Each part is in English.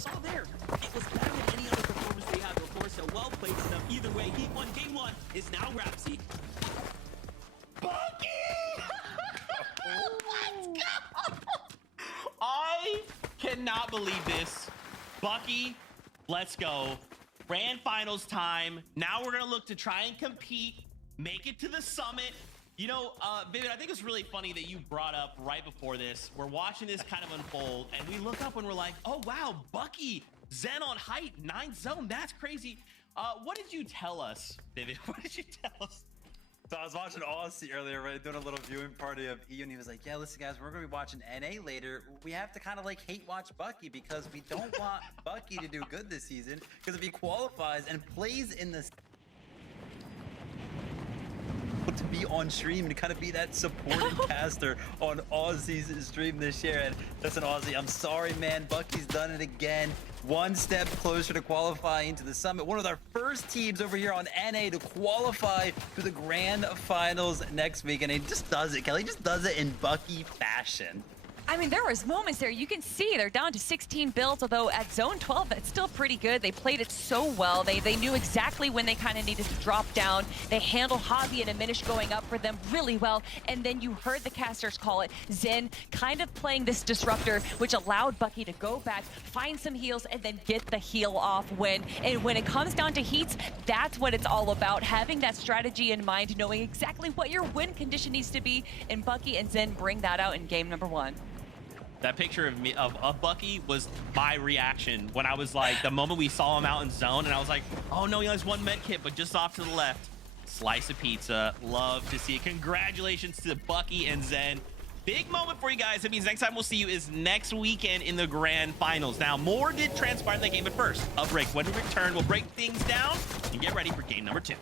saw there, it was better than any other performance we had before, so well played to them. Either way, he won game one, is now Rapsy. Bucky! Let's go! I cannot believe this. Bucky, let's go. Grand finals time. Now we're gonna look to try and compete, make it to the summit. You know, Vivid, I think it's really funny that you brought up right before this. We're watching this kind of unfold, and we look up and we're like, oh, wow, Bucky, Zen on height, 9 zone. That's crazy. What did you tell us, Vivid? What did you tell us? So I was watching Aussie earlier, right, doing a little viewing party of E, and he was like, yeah, listen, guys, we're going to be watching NA later. We have to kind of like hate watch Bucky because we don't want Bucky to do good this season, because if he qualifies and plays in the to be on stream and kind of be that supporting caster on Aussie's stream this year. And listen, Aussie, I'm sorry, man. Bucky's done it again. One step closer to qualifying to the summit. One of our first teams over here on NA to qualify to the grand finals next week. And he just does it, Kelly. He just does it in Bucky fashion. I mean, there was moments there. You can see they're down to 16 builds, although at zone 12, that's still pretty good. They played it so well. They knew exactly when they kind of needed to drop down. They handled Hobby and Aminish going up for them really well. And then you heard the casters call it. Zen kind of playing this disruptor, which allowed Bucky to go back, find some heals, and then get the heal off win. And when it comes down to heats, that's what it's all about. Having that strategy in mind, knowing exactly what your win condition needs to be. And Bucky and Zen bring that out in game number 1. That picture of me of Bucky was my reaction when I was like, the moment we saw him out in zone, and I was like, oh no, he has one med kit, but just off to the left. Slice of pizza. Love to see it. Congratulations to Bucky and Zen. Big moment for you guys. It means next time we'll see you is next weekend in the grand finals. Now, more did transpire in that game, but first, a break. When we return, we'll break things down and get ready for game number 2.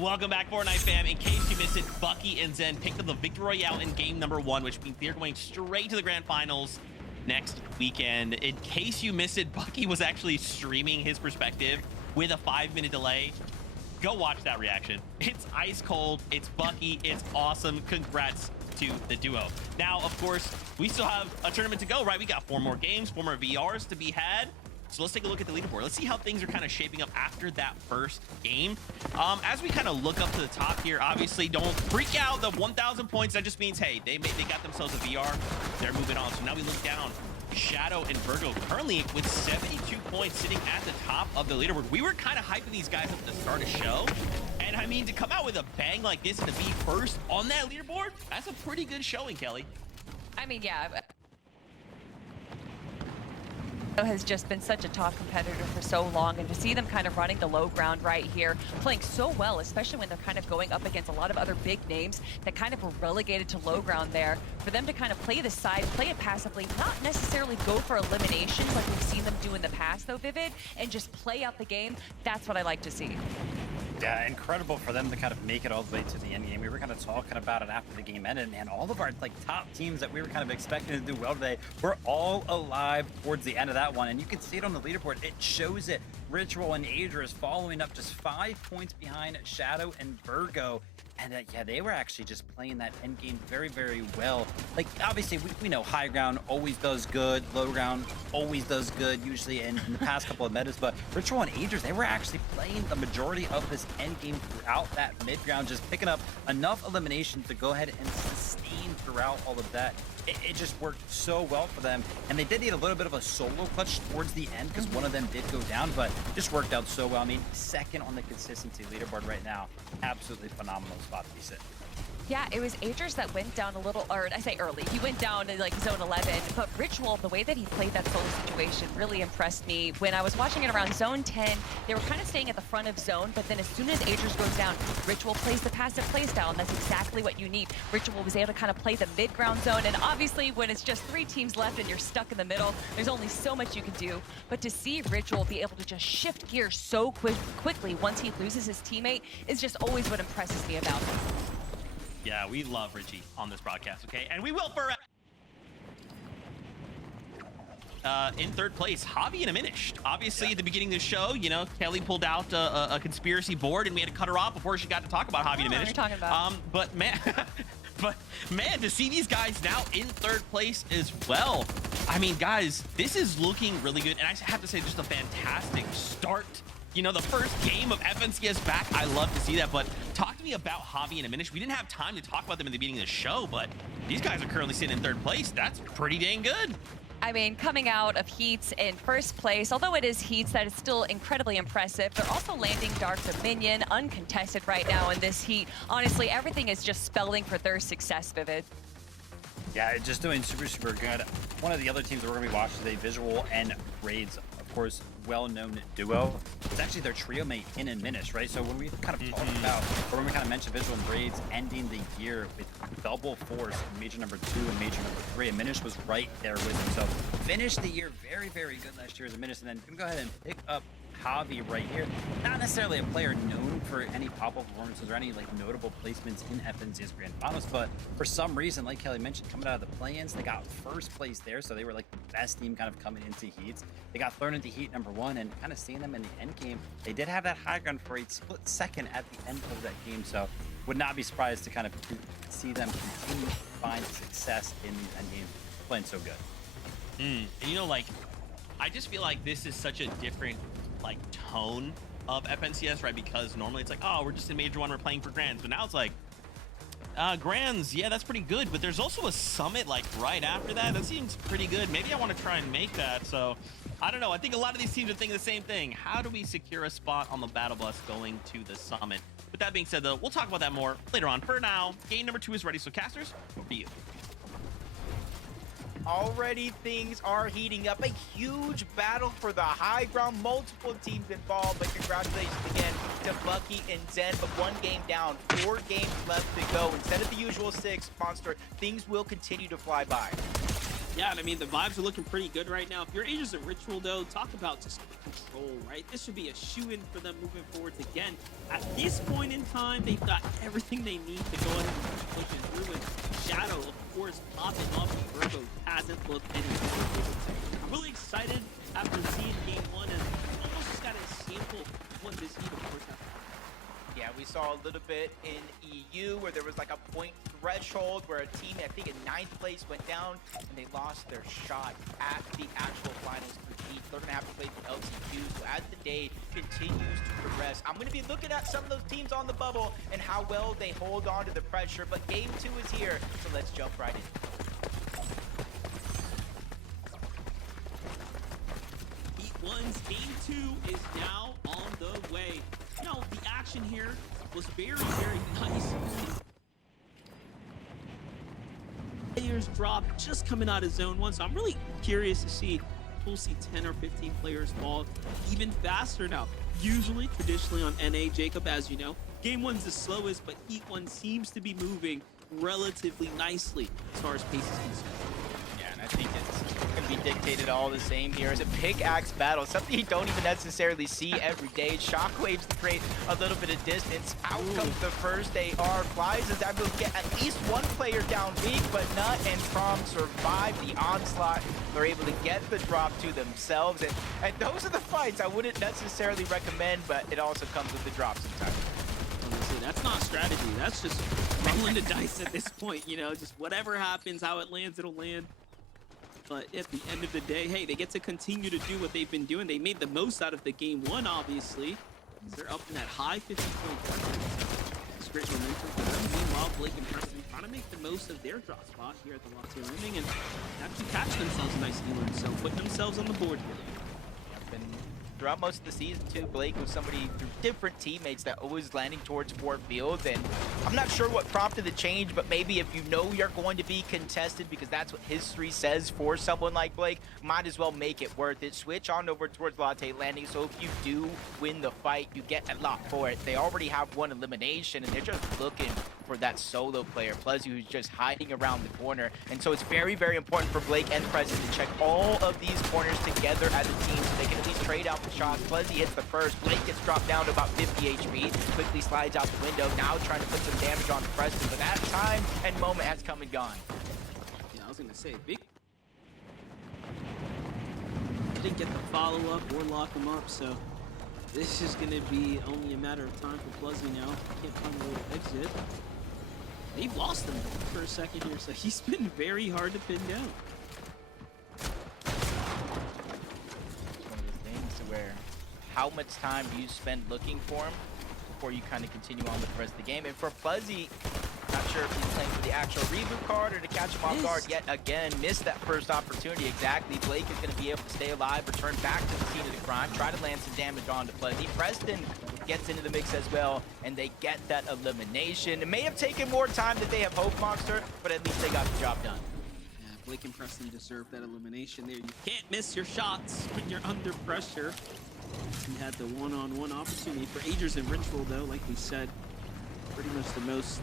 Welcome back, Fortnite fam. In case you missed it, Bucky and Zen picked up the Victory Royale in game number 1, which means they're going straight to the grand finals next weekend. In case you missed it, Bucky was actually streaming his perspective with a 5-minute delay. Go watch that reaction. It's ice cold. It's Bucky. It's awesome. Congrats to the duo. Now, of course, we still have a tournament to go, right? We got 4 more games, 4 more VRs to be had. So let's take a look at the leaderboard. Let's see how things are kind of shaping up after that first game. As we kind of look up to the top here, obviously don't freak out. The 1,000 points, that just means, hey, they got themselves a VR. They're moving on. So now we look down. Shadow and Virgo currently with 72 points sitting at the top of the leaderboard. We were kind of hyping these guys up at the start of the show. And I mean, to come out with a bang like this and to be first on that leaderboard, that's a pretty good showing, Kelly. I mean, yeah. Has just been such a top competitor for so long, and to see them kind of running the low ground right here, playing so well, especially when they're kind of going up against a lot of other big names that kind of were relegated to low ground there, for them to kind of play the side, play it passively, not necessarily go for eliminations like we've seen them do in the past though, Vivid, and just play out the game, that's what I like to see. Yeah, incredible for them to kind of make it all the way to the end game. We were kind of talking about it after the game ended, man. All of our top teams that we were kind of expecting to do well today were all alive towards the end of that one, and you can see it on the leaderboard. It shows it. Ritual and Adris following up just 5 points behind Shadow and Virgo. And yeah, they were actually just playing that end game very, very well. Like, obviously, we know high ground always does good. Low ground always does good, usually in the past couple of metas. But Ritual and Adris, they were actually playing the majority of this end game throughout that mid ground, just picking up enough elimination to go ahead and sustain throughout all of that. It just worked so well for them. And they did need a little bit of a solo clutch towards the end because one of them did go down, but just worked out so well. I mean, second on the consistency leaderboard right now. Absolutely phenomenal spot to be sitting. Yeah, it was Adris that went down a little, or I say early. He went down to like zone 11, but Ritual, the way that he played that solo situation really impressed me. When I was watching it around zone 10, they were kind of staying at the front of zone, but then as soon as Adris goes down, Ritual plays the passive playstyle, and that's exactly what you need. Ritual was able to kind of play the mid-ground zone, and obviously when it's just 3 teams left and you're stuck in the middle, there's only so much you can do. But to see Ritual be able to just shift gears so quickly once he loses his teammate is just always what impresses me about him. Yeah, we love Richie on this broadcast, okay? And we will for... in third place, Javi and Diminished. Obviously, at the beginning of the show, you know, Kelly pulled out a conspiracy board, and we had to cut her off before she got to talk about Javi and Diminished. What are you talking about? But man, to see these guys now in third place as well. I mean, guys, this is looking really good, and I have to say, just a fantastic start. You know, the first game of FNCS back, I love to see that, but talk to me about Javi and Diminished. We didn't have time to talk about them in the beginning of the show, but these guys are currently sitting in third place. That's pretty dang good. I mean, coming out of heats in first place, although it is heats, that is still incredibly impressive. They're also landing Dark Dominion, uncontested right now in this heat. Honestly, everything is just spelling for their success, Vivid. Yeah, just doing super, super good. One of the other teams that we're going to be watching today, Visual and Raids, of course, well-known duo. It's actually their trio mate in Diminished, right? So when we kind of talked about, or when we kind of mentioned Visual and Raids ending the year with double force in Major number 2 and Major number 3, Diminished was right there with them. So finished the year very, very good last year as Diminished, and then we can go ahead and pick up Javi right here. Not necessarily a player known for any pop-up performances or any like notable placements in FNCS Grand Finals, but for some reason, like Kelly mentioned, coming out of the play-ins, they got first place there, so they were like the best team kind of coming into heats. They got thrown into heat number 1, and kind of seeing them in the end game, they did have that high ground for a split second at the end of that game, so would not be surprised to kind of see them continue to find success in the end game, playing so good. And you know, like, I just feel like this is such a different like tone of FNCS, right? Because normally it's like, oh, we're just in Major 1, we're playing for Grands, but now it's like Grands, yeah, that's pretty good, but there's also a Summit like right after that. That seems pretty good. Maybe I want to try and make that. So I don't know, I think a lot of these teams are thinking the same thing. How do we secure a spot on the battle bus going to the Summit? With that being said, though, we'll talk about that more later on. For now, game number 2 is ready, so casters, over to you. Already things are heating up. A huge battle for the high ground. Multiple teams involved, but congratulations again to Bucky and Zen. But 1 game down, 4 games left to go. Instead of the usual 6, Monster, things will continue to fly by. Yeah, and I mean, the vibes are looking pretty good right now. If you're Ages of Ritual, though, talk about just control, right? This should be a shoe-in for them moving forwards again. At this point in time, they've got everything they need to go ahead and push it through. And Shadow, of course, popping off of Virgo hasn't looked any better. I'm really excited after seeing game one, and almost just got a sample of what this team, of course, has. Yeah, we saw a little bit in EU where there was like a point threshold where a team, I think in 9th place, went down and they lost their shot at the actual finals compete. They're gonna have to play for LCQ. So as the day continues to progress, I'm gonna be looking at some of those teams on the bubble and how well they hold on to the pressure. But game 2 is here, so let's jump right in. Heat 1's game 2 is now on the way. You know, the action here was very, very nice. Players drop just coming out of zone 1, so I'm really curious to see if we'll see 10 or 15 players fall even faster now. Usually, traditionally on NA, Jacob, as you know, game 1's the slowest, but Heat 1 seems to be moving relatively nicely as far as pace is concerned. Yeah, and I think it's going to be dictated all the same here. It's a pickaxe battle, something you don't even necessarily see every day. Shockwaves to create a little bit of distance. Out comes the first AR. Flies is able to get at least one player down weak, but Nut and Prom survive the onslaught. They're able to get the drop to themselves, and those are the fights I wouldn't necessarily recommend, but it also comes with the drop sometimes. Honestly, that's not strategy. That's just rolling the dice at this point, you know, just whatever happens, how it lands, it'll land. But at the end of the day, hey, they get to continue to do what they've been doing. They made the most out of the game 1, obviously. They're up in that high 50-point record. It's great momentum for them. Meanwhile, Blake and Preston trying to make the most of their drop spot here at the Latte Landing and actually catch themselves a nice stealer. So putting themselves on the board here. Throughout most of the season, too, Blake was somebody through different teammates that always landing towards Fort Field. And I'm not sure what prompted the change, but maybe if you know you're going to be contested, because that's what history says for someone like Blake, might as well make it worth it. Switch on over towards Latte Landing, so if you do win the fight, you get a lot for it. They already have one elimination, and they're just looking for that solo player, Plezzy, who's just hiding around the corner. And so it's very, very important for Blake and Preston to check all of these corners together as a team so they can at least trade out the shots. Plezzy hits the first. Blake gets dropped down to about 50 HP. Quickly slides out the window. Now trying to put some damage on Preston, but that time and moment has come and gone. Yeah, I was gonna say, big. Didn't get the follow-up or lock him up, so this is gonna be only a matter of time for Plezzy now. Can't find a way to exit. They've lost him for a second here, so he's been very hard to pin down. One of the things where how much time do you spend looking for him before you kind of continue on with the rest of the game? And for Plezzy, not sure if he's playing for the actual reboot card or to catch him off guard yet again. Missed that first opportunity exactly. Blake is going to be able to stay alive, return back to the scene of the crime, try to land some damage onto Plezzy. Preston gets into the mix as well, and they get that elimination. It may have taken more time than they have hoped, Monster, but at least they got the job done. Yeah, Blake and Preston deserve that elimination there. You can't miss your shots when you're under pressure. He had the one-on-one opportunity for Aegis and Ritual, though, like we said, pretty much the most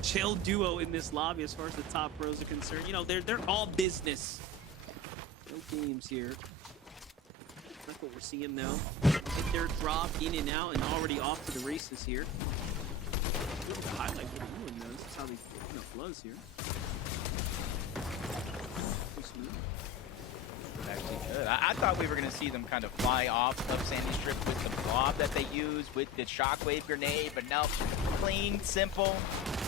chill duo in this lobby as far as the top pros are concerned. You know, they're all business. No games here. That's what we're seeing, though. Hit their drop in and out and already off to the races here. Really to highlight what they're doing, though. This is how they picking up flows here. Pretty smooth. Actually good. I thought we were going to see them kind of fly off of Sandy Strip with the blob that they use, with the shockwave grenade, but no, clean, simple,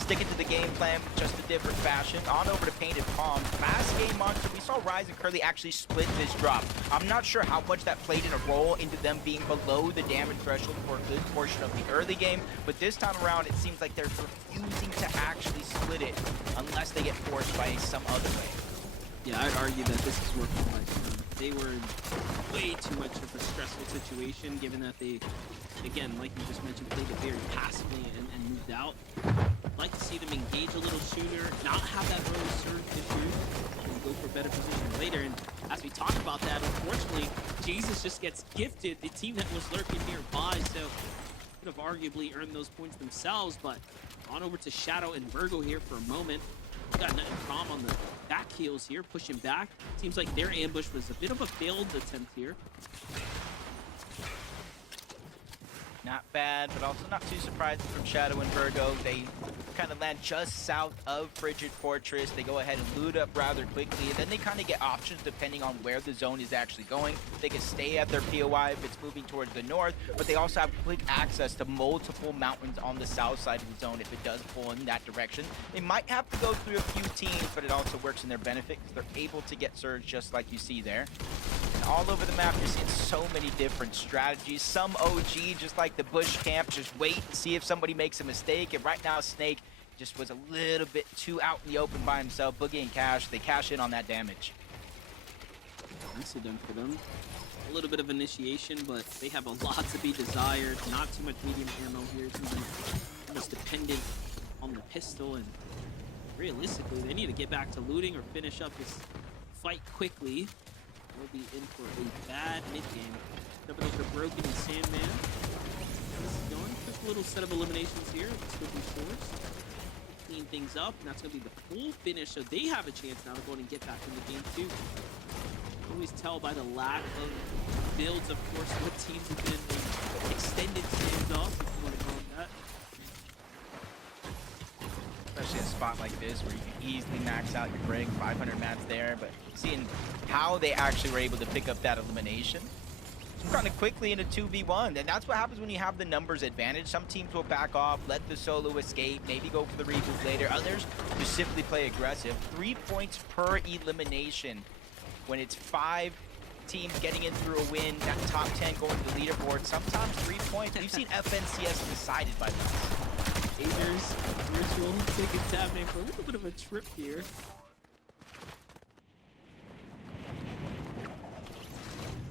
sticking to the game plan, just a different fashion. On over to Painted Palm. Last game, Monster, we saw Rise and Curly actually split this drop. I'm not sure how much that played in a role into them being below the damage threshold for a good portion of the early game, but this time around, it seems like they're refusing to actually split it unless they get forced by some other way. Yeah, I'd argue that this is working like they were in way too much of a stressful situation, given that they, again, like you just mentioned, played it very passively and moved out. I'd like to see them engage a little sooner, not have that early surge issue, and go for a better position later. And as we talk about that, unfortunately, Jesus just gets gifted the team that was lurking nearby, so could have arguably earned those points themselves. But on over to Shadow and Virgo here for a moment. Got nothing Prom on the back heels here, pushing back. Seems like their ambush was a bit of a failed attempt here. Not bad, but also not too surprising from Shadow and Virgo. They kind of land just south of Frigid Fortress. They go ahead and loot up rather quickly, and then they kind of get options depending on where the zone is actually going. They can stay at their POI if it's moving towards the north, but they also have quick access to multiple mountains on the south side of the zone if it does pull in that direction. They might have to go through a few teams, but it also works in their benefit because they're able to get surge just like you see there. And all over the map, you're seeing so many different strategies. Some OG, just like the bush camp, just wait and see if somebody makes a mistake. And right now, Snake just was a little bit too out in the open by himself. Boogie and Cash, they cash in on that damage. Nicely done for them. A little bit of initiation, but they have a lot to be desired. Not too much medium ammo here. Almost dependent on the pistol, and realistically, they need to get back to looting or finish up this fight quickly. They'll be in for a bad mid-game. Jumping over to Broken and Sandman. This is going. Quick little set of eliminations here. Let's go through Source. Clean things up, and that's going to be the full finish, so they have a chance now to go and get back in the game too. Always tell by the lack of builds, of course, what teams have been in extended standoff, if you want to call it that. Especially a spot like this where you can easily max out your break, 500 mats there, but seeing how they actually were able to pick up that elimination kind of quickly in a 2v1, and that's what happens when you have the numbers advantage. Some teams will back off, let the solo escape, maybe go for the reboot later. Others just simply play aggressive. 3 points per elimination when it's 5 teams getting in through a win, that top 10 going to the leaderboard. Sometimes 3 points. We've seen FNCS decided by this. Agers, Ritual, taking Tabney for a little bit of a trip here.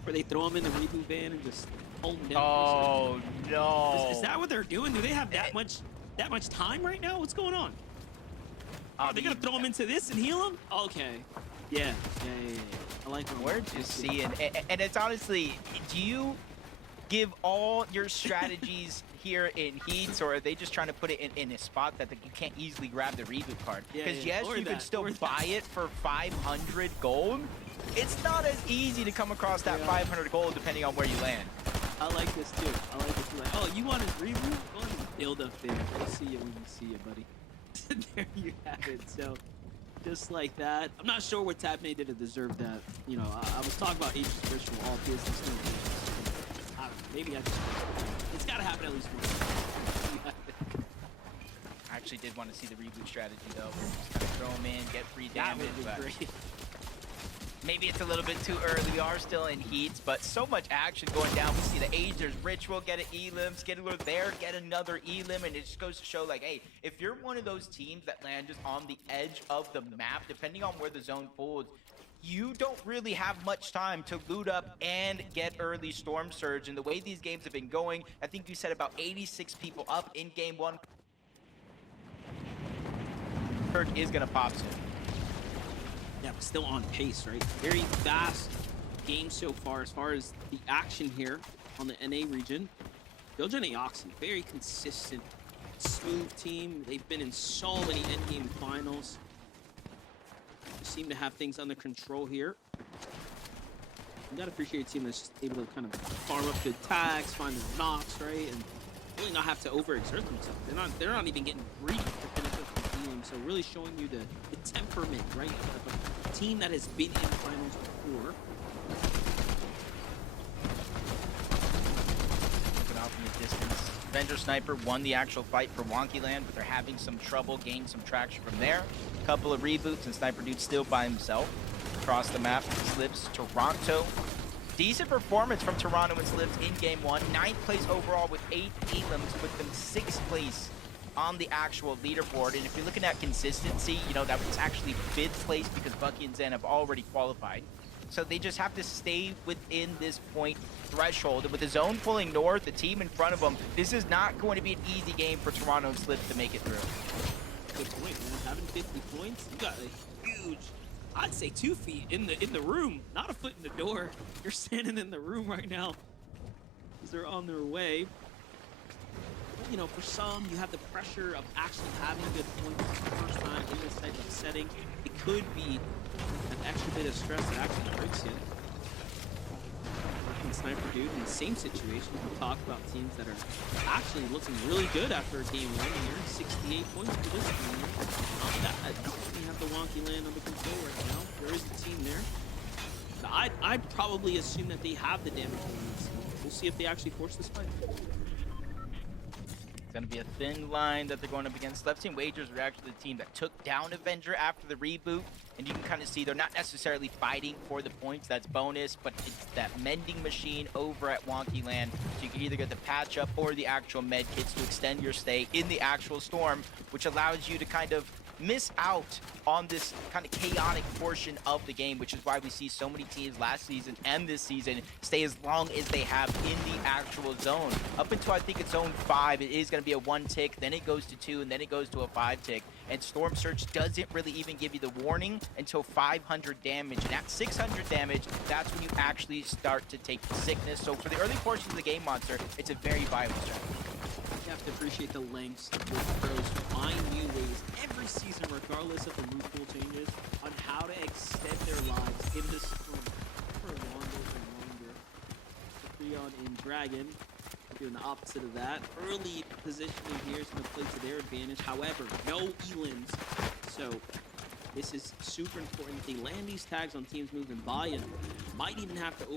Where they throw him in the reboot van and just hold him down. Oh no! Is that what they're doing? Do they have that much time right now? What's going on? Are they gonna throw him into this and heal him? Okay. Yeah. I like when we're just seeing, and it's honestly, do you give all your strategies here in heats, or are they just trying to put it in a spot that you can't easily grab the reboot card? Because yes, you can still buy it for 500 gold. It's not as easy to come across that 500 gold depending on where you land. I like this too. I like this. Like, oh, you want his reboot? Go ahead and build up there. We'll see you when you see you, buddy. There you have it. So, just like that. I'm not sure what Tabney did to deserve that. You know, I was talking about Agents Ritual, all business, no business. I don't know. Maybe I just... It's got to happen at least once. I actually did want to see the reboot strategy, though. Where you just kind of throw them in, get free damage. That would be great. Maybe it's a little bit too early. We are still in heats, but so much action going down. We see the Agers Ritual get an elim, Skittler there, get another elim, and it just goes to show, like, hey, if you're one of those teams that land just on the edge of the map, depending on where the zone folds, you don't really have much time to loot up and get early Storm Surge. And the way these games have been going, I think you said about 86 people up in game 1. Surge is going to pop soon. Yeah, but still on pace, right? Very fast game so far as the action here on the NA region. Bilgen Aoxy, very consistent, smooth team. They've been in so many endgame finals. They seem to have things under control here. You gotta appreciate a team that's just able to kind of farm up good tags, find their knocks, right? And really not have to overexert themselves. They're not even getting greedy to finish up the game. So really showing you the temperament, right? Of a team that has been in finals before. Looking out from the distance. Avenger Sniper won the actual fight for Wonky Land, but they're having some trouble gaining some traction from there. A couple of reboots, and Sniper Dude's still by himself. Across the map, Slips, Toronto. Decent performance from Toronto and Slips in game 1. 9th place overall with 8 elims, put them 6th place on the actual leaderboard. And if you're looking at consistency, you know, that was actually 5th place because Bucky and Zen have already qualified. So they just have to stay within this point threshold. And with the zone pulling north, the team in front of them, this is not going to be an easy game for Toronto and Slips to make it through. Good point, man. Having 50 points, you got a huge, I'd say 2 feet in the room, not a foot in the door. You're standing in the room right now because they're on their way. you know, for some, you have the pressure of actually having good points for the first time in this type of setting. It could be an extra bit of stress that actually hurts you. Working Sniper Dude in the same situation. We talk about teams that are actually looking really good after a game win here. 68 points for this team. Not bad. We have the wonky land under control right now. There is a team there. But I'd probably assume that they have the damage needs. We'll see if they actually force this fight. It's going to be a thin line that they're going up against. Left Team Wagers are actually the team that took down Avenger after the reboot. And you can kind of see they're not necessarily fighting for the points. That's bonus, but it's that mending machine over at Wonky Land. So you can either get the patch up or the actual med kits to extend your stay in the actual storm, which allows you to kind of miss out on this kind of chaotic portion of the game, which is why we see so many teams last season and this season stay as long as they have in the actual zone. Up until I think it's zone 5, it is going to be a 1 tick, then it goes to 2, and then it goes to a 5 tick. And Storm Surge doesn't really even give you the warning until 500 damage. And at 600 damage, that's when you actually start to take the sickness. So for the early portions of the game, Monster, it's a very viable strategy. You have to appreciate the lengths to which pros find new ways every season, regardless of the loot pool changes, on how to extend their lives in this storm for longer and longer. The Freon in Dragon doing the opposite of that. Early positioning here is going to play to their advantage. However, no Elins. So this is super important. If they land these tags on teams moving by, and might even have to